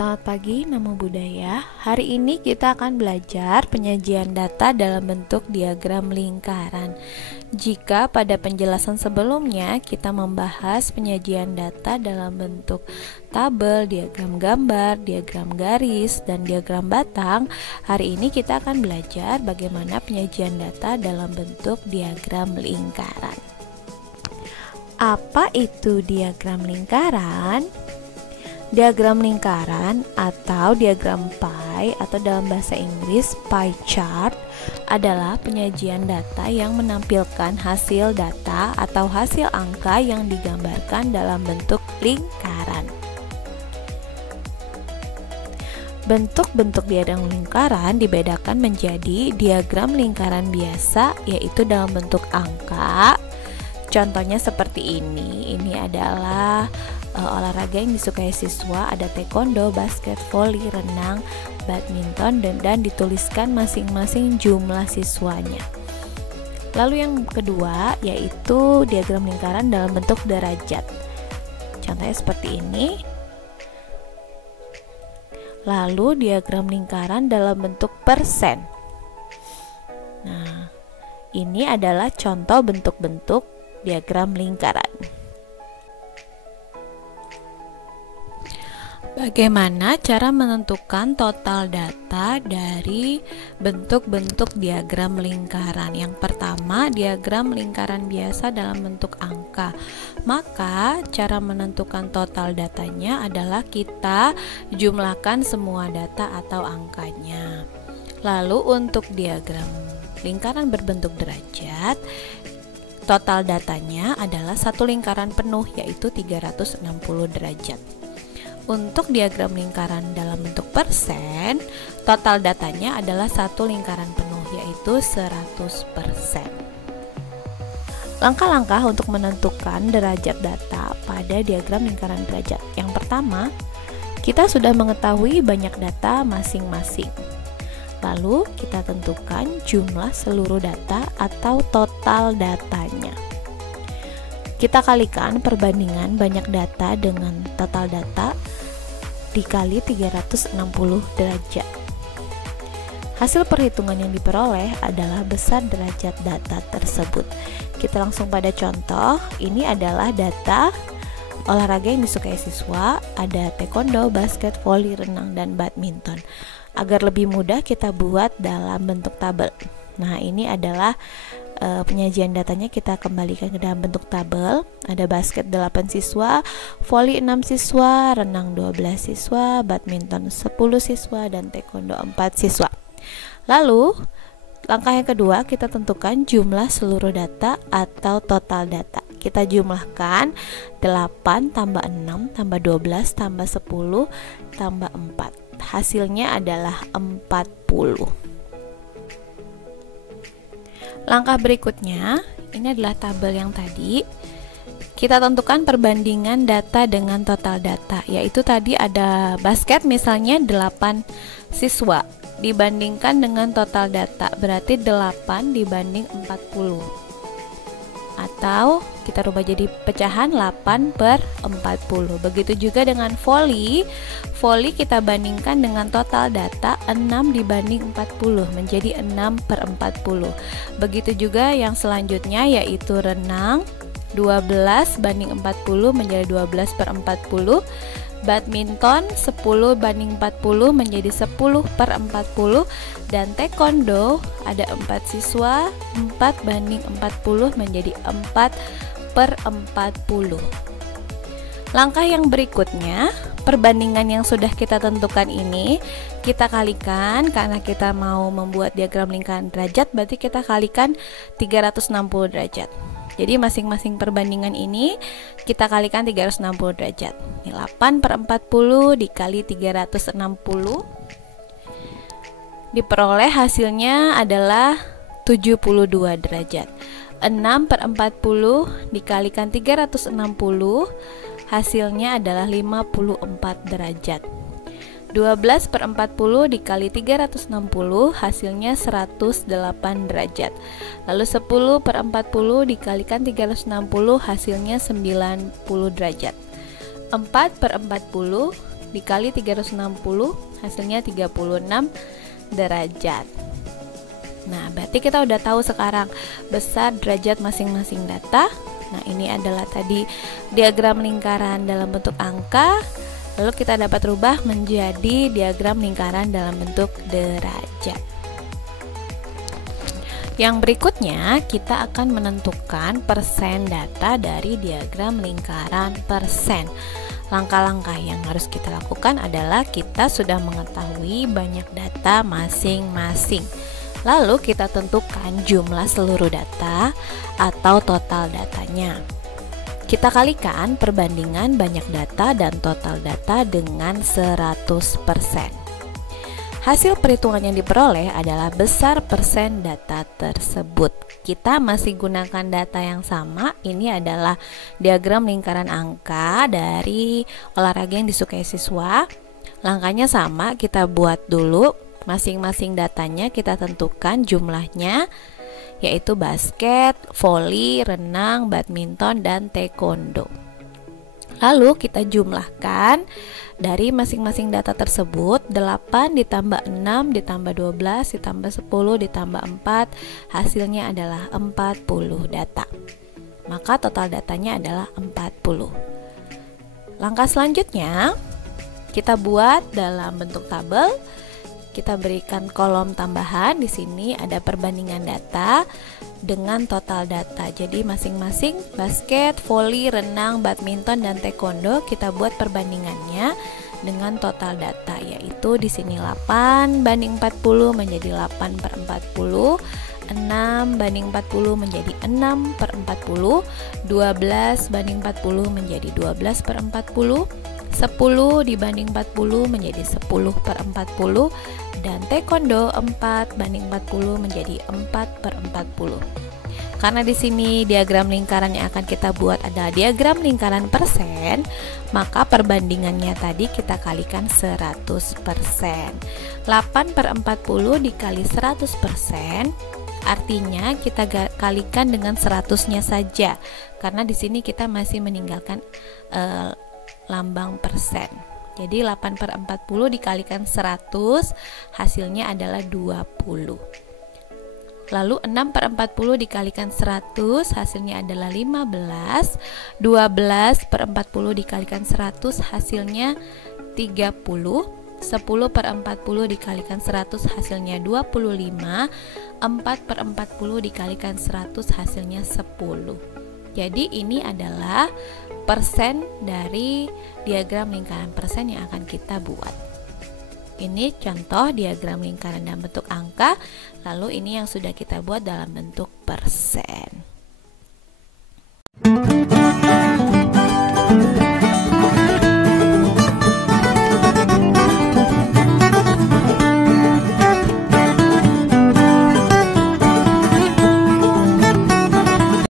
Selamat pagi, Namo Buddhaya. Hari ini kita akan belajar penyajian data dalam bentuk diagram lingkaran. Jika pada penjelasan sebelumnya kita membahas penyajian data dalam bentuk tabel, diagram gambar, diagram garis, dan diagram batang, hari ini kita akan belajar bagaimana penyajian data dalam bentuk diagram lingkaran. Apa itu diagram lingkaran? Diagram lingkaran atau diagram pie atau dalam bahasa Inggris pie chart adalah penyajian data yang menampilkan hasil data atau hasil angka yang digambarkan dalam bentuk lingkaran. Bentuk-bentuk diagram lingkaran dibedakan menjadi diagram lingkaran biasa, yaitu dalam bentuk angka. Contohnya seperti ini. Ini adalah olahraga yang disukai siswa, ada taekwondo, basket, voli, renang, badminton, dan dituliskan masing-masing jumlah siswanya. Lalu yang kedua yaitu diagram lingkaran dalam bentuk derajat. Contohnya seperti ini. Lalu diagram lingkaran dalam bentuk persen. Nah, ini adalah contoh bentuk-bentuk diagram lingkaran. Bagaimana cara menentukan total data dari bentuk-bentuk diagram lingkaran? Yang pertama, diagram lingkaran biasa dalam bentuk angka. Maka, cara menentukan total datanya adalah kita jumlahkan semua data atau angkanya. Lalu untuk diagram lingkaran berbentuk derajat, total datanya adalah satu lingkaran penuh, yaitu 360 derajat. Untuk diagram lingkaran dalam bentuk persen, total datanya adalah satu lingkaran penuh, yaitu 100%. Langkah-langkah untuk menentukan derajat data pada diagram lingkaran derajat. Yang pertama, kita sudah mengetahui banyak data masing-masing. Lalu kita tentukan jumlah seluruh data atau total datanya. Kita kalikan perbandingan banyak data dengan total data dikali 360 derajat. Hasil perhitungan yang diperoleh adalah besar derajat data tersebut. Kita langsung pada contoh. Ini adalah data olahraga yang disukai siswa, ada taekwondo, basket, voli, renang, dan badminton. Agar lebih mudah kita buat dalam bentuk tabel. Nah, ini adalah penyajian datanya, kita kembalikan ke dalam bentuk tabel. Ada basket 8 siswa, voli 6 siswa, renang 12 siswa, badminton 10 siswa, dan taekwondo 4 siswa. Lalu langkah yang kedua, kita tentukan jumlah seluruh data atau total data. Kita jumlahkan 8 tambah 6 tambah 12 tambah 10 tambah 4. Hasilnya adalah 40. Langkah berikutnya, ini adalah tabel yang tadi. Kita tentukan perbandingan data dengan total data, yaitu tadi ada basket misalnya 8 siswa dibandingkan dengan total data, berarti 8 dibanding 40. Atau kita rubah jadi pecahan 8/40. Begitu juga dengan voli. Voli kita bandingkan dengan total data 6 dibanding 40 menjadi 6/40. Begitu juga yang selanjutnya yaitu renang, 12 banding 40 menjadi 12/40. Badminton 10 banding 40 menjadi 10/40, dan taekwondo ada 4 siswa, 4 banding 40 menjadi 4/40. Langkah yang berikutnya, perbandingan yang sudah kita tentukan ini kita kalikan, karena kita mau membuat diagram lingkaran derajat, berarti kita kalikan 360 derajat. Jadi masing-masing perbandingan ini kita kalikan 360 derajat. Ini 8/40 dikali 360. Diperoleh hasilnya adalah 72 derajat. 6/40 dikalikan 360, hasilnya adalah 54 derajat. 12/40 dikali 360, hasilnya 108 derajat. Lalu 10/40 dikalikan 360, hasilnya 90 derajat. 4/40 dikali 360 hasilnya 36 derajat. Nah, berarti kita udah tahu sekarang besar derajat masing-masing data. Nah, ini adalah tadi diagram lingkaran dalam bentuk angka. Lalu kita dapat rubah menjadi diagram lingkaran dalam bentuk derajat. Yang berikutnya, kita akan menentukan persen data dari diagram lingkaran persen. Langkah-langkah yang harus kita lakukan adalah kita sudah mengetahui banyak data masing-masing. Lalu kita tentukan jumlah seluruh data atau total datanya. Kita kalikan perbandingan banyak data dan total data dengan 100%. Hasil perhitungan yang diperoleh adalah besar persen data tersebut. Kita masih gunakan data yang sama. Ini adalah diagram lingkaran angka dari olahraga yang disukai siswa. Langkahnya sama, kita buat dulu masing-masing datanya, kita tentukan jumlahnya, yaitu basket, voli, renang, badminton, dan taekwondo. Lalu kita jumlahkan dari masing-masing data tersebut. 8 ditambah 6 ditambah 12 ditambah 10 ditambah 4, hasilnya adalah 40 data. Maka total datanya adalah 40. Langkah selanjutnya kita buat dalam bentuk tabel. Kita berikan kolom tambahan. Di sini ada perbandingan data dengan total data. Jadi masing-masing basket, voli, renang, badminton, dan taekwondo kita buat perbandingannya dengan total data, yaitu di sini 8 banding 40 menjadi 8/40, 6 banding 40 menjadi 6/40, 12 banding 40 menjadi 12/40, 10 dibanding 40 menjadi 10/40, dan taekwondo 4 banding 40 menjadi 4/40. Karena di sini diagram lingkaran yang akan kita buat adalah diagram lingkaran persen, maka perbandingannya tadi kita kalikan 100%. 8/40 dikali 100%, artinya kita kalikan dengan 100-nya saja. Karena di sini kita masih meninggalkan lambang persen. Jadi 8/40 dikalikan 100, hasilnya adalah 20. Lalu 6/40 dikalikan 100, hasilnya adalah 15. 12/40 dikalikan 100, hasilnya 30. 10/40 dikalikan 100, hasilnya 25. 4/40 dikalikan 100, hasilnya 10. Jadi ini adalah persen dari diagram lingkaran persen yang akan kita buat. Ini contoh diagram lingkaran dalam bentuk angka, lalu ini yang sudah kita buat dalam bentuk persen.